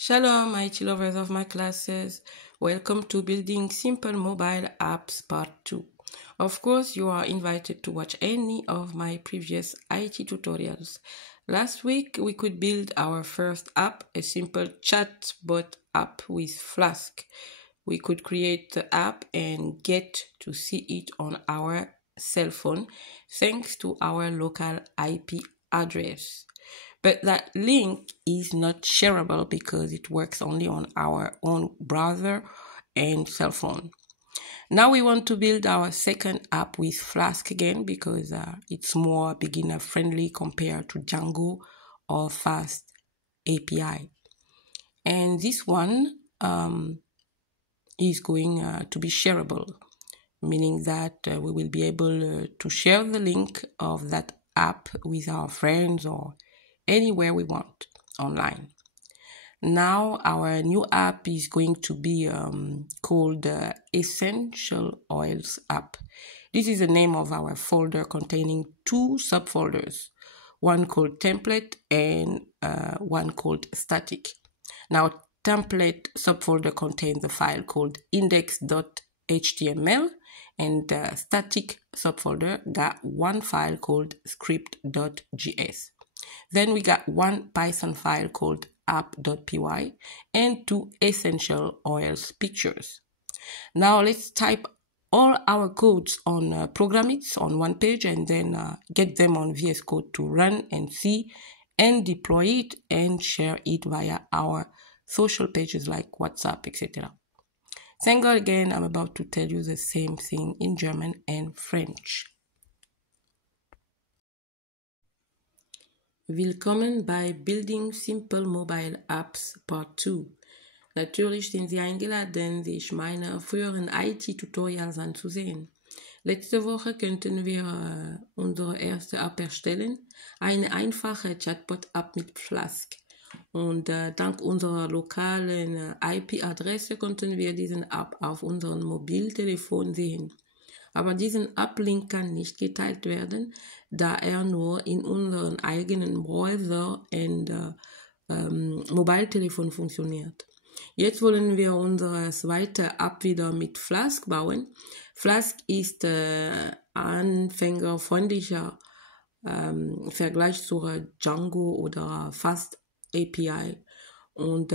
Shalom, IT lovers of my classes. Welcome to Building Simple Mobile Apps Part 2. Of course, you are invited to watch any of my previous IT tutorials. Last week, we could build our first app, a simple chatbot app with Flask. We could create the app and get to see it on our cell phone thanks to our local IP address. But that link is not shareable because it works only on our own browser and cell phone. Now we want to build our second app with Flask again because it's more beginner friendly compared to Django or Fast API. And this one is going to be shareable, meaning that we will be able to share the link of that app with our friends or anywhere we want online. Now our new app is going to be called Essential Oils app. This is the name of our folder containing two subfolders, one called template and one called static. Now template subfolder contains a file called index.html and static subfolder got one file called script.js. Then we got one Python file called app.py and two essential oils pictures. Now let's type all our codes on Programmit on one page and then get them on VS Code to run and see and deploy it and share it via our social pages like WhatsApp, etc. Thank God again, I'm about to tell you the same thing in German and French. Willkommen bei Building Simple Mobile Apps Part 2. Natürlich sind Sie eingeladen, sich meine früheren IT-Tutorials anzusehen. Letzte Woche könnten wir unsere erste App erstellen, eine einfache Chatbot-App mit Flask. Und dank unserer lokalen IP-Adresse konnten wir diesen App auf unserem Mobiltelefon sehen. Aber diesen App-Link kann nicht geteilt werden, da er nur in unserem eigenen Browser und Mobiltelefon funktioniert. Jetzt wollen wir unsere zweite App wieder mit Flask bauen. Flask ist anfängerfreundlicher im Vergleich zu Django oder Fast API. Und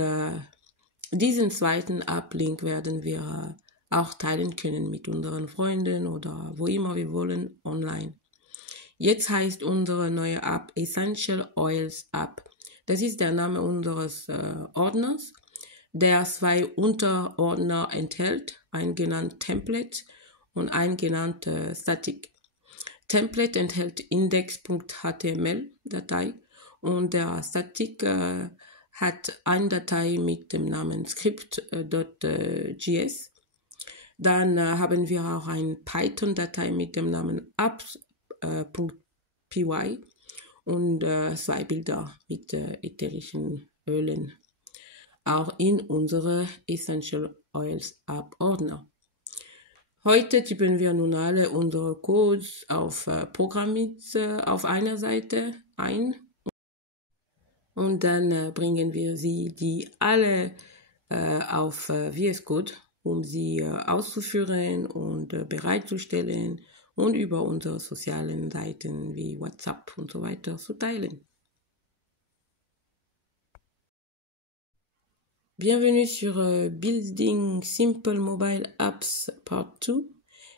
diesen zweiten App-Link werden wir auch teilen können mit unseren Freunden oder wo immer wir wollen online. Jetzt heißt unsere neue App Essential Oils App. Das ist der Name unseres Ordners, der zwei Unterordner enthält, ein genannt Template und ein genannt Static. Template enthält index.html-Datei und der Static hat eine Datei mit dem Namen script.js. Dann haben wir auch eine Python-Datei mit dem Namen apps.py und zwei Bilder mit ätherischen Ölen. Auch in unsere Essential Oils App Ordner. Heute tippen wir nun alle unsere Codes auf Programmit auf einer Seite ein und dann bringen wir die alle auf VS Code, um sie auszuführen und bereitzustellen und über unsere sozialen Seiten wie WhatsApp und so weiter zu teilen. Bienvenue sur Building Simple Mobile Apps Part 2.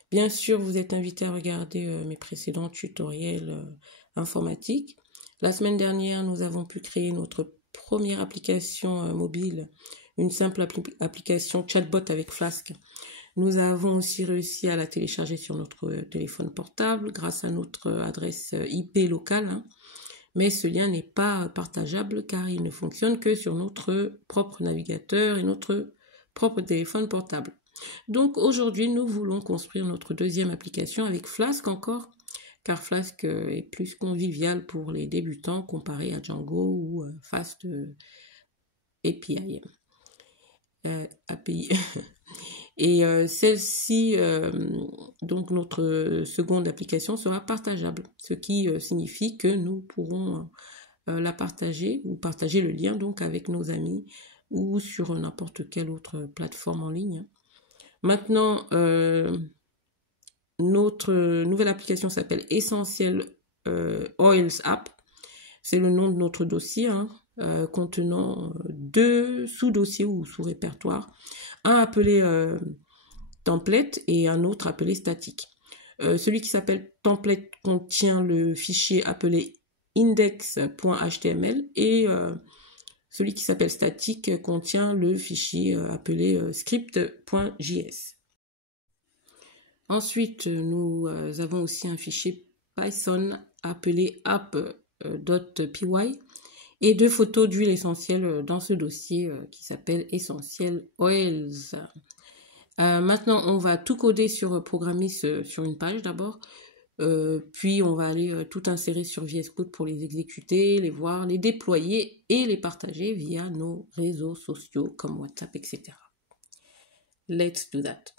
Bien sûr, vous êtes invité à regarder mes précédents tutoriels informatiques. La semaine dernière, nous avons pu créer notre première application mobile, une simple application chatbot avec Flask. Nous avons aussi réussi à la télécharger sur notre téléphone portable grâce à notre adresse IP locale. Mais ce lien n'est pas partageable car il ne fonctionne que sur notre propre navigateur et notre propre téléphone portable. Donc aujourd'hui, nous voulons construire notre deuxième application avec Flask encore, car Flask est plus convivial pour les débutants comparé à Django ou Fast API. Et celle-ci, donc notre seconde application sera partageable, ce qui signifie que nous pourrons la partager ou partager le lien donc avec nos amis ou sur n'importe quelle autre plateforme en ligne. Maintenant, notre nouvelle application s'appelle Essential Oils App. C'est le nom de notre dossier, contenant 2 sous-dossiers ou sous-répertoires. Un appelé template et un autre appelé statique. Celui qui s'appelle template contient le fichier appelé index.html et celui qui s'appelle statique contient le fichier appelé script.js. Ensuite, nous avons aussi un fichier Python appelé app.py et 2 photos d'huile essentielle dans ce dossier qui s'appelle Essential Oils. Maintenant, on va tout coder programmer sur une page d'abord, puis on va aller tout insérer sur VS Code pour les exécuter, les voir, les déployer et les partager via nos réseaux sociaux comme WhatsApp, etc. Let's do that.